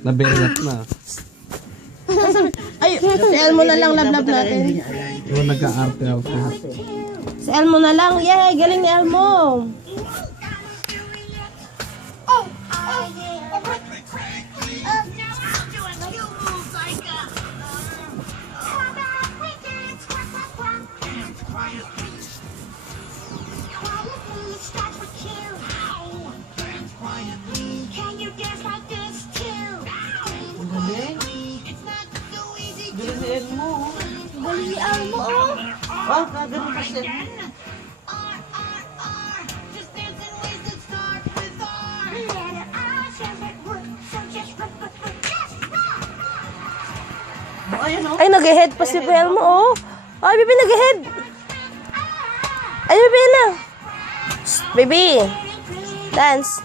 Naberiat na. Ay, si Elmo na lang lablab natin. Oo, nagka-arte-arte. Si Elmo na lang. Yay! Galing ni Elmo. Galing ni Elmo. Galing ni Elmo, oh. Ah, gagawin pa siya. Ayan o. Ay, nag-head pa si Elmo, oh. Ay, baby, nag-head. Ay, baby, na. Shh, baby. Dance.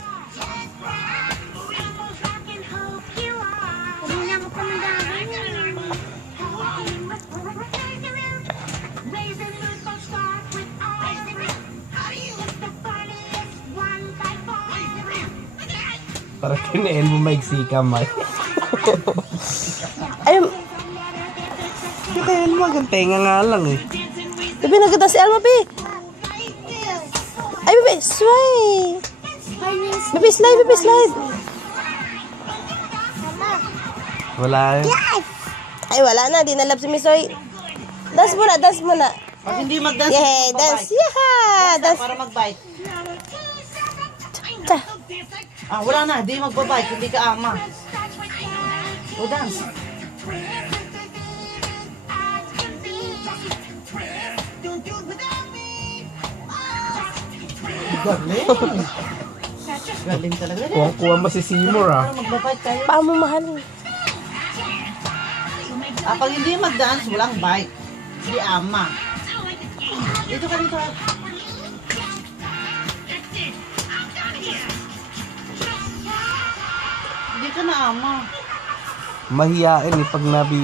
Parang kinain mo maiksi ka, Mike. Ay, Kinain mo, hanggang tenga nga lang eh. baby, nagkita si Elmo, baby. Ay, baby, sway. Baby, slide, baby, slide. Wala eh. Ay, wala na. Di nalab si Misoy. Dance muna, dance muna. Pag hindi mag-dance, Yay, dance. Yeah, dance. para mag-bite. Ta. Ah, wala na. Hindi mag-bite. Hindi ka ama. O, dance. Galing. Galing talaga. Kuha mo si Seymour ah. Para mag-bite tayo. Paa mo mahal. Ah, pag hindi mag-dance, walang bite. Hindi ama. Dito ka dito. Hindi ka na ama. Mahiyain eh pag nabi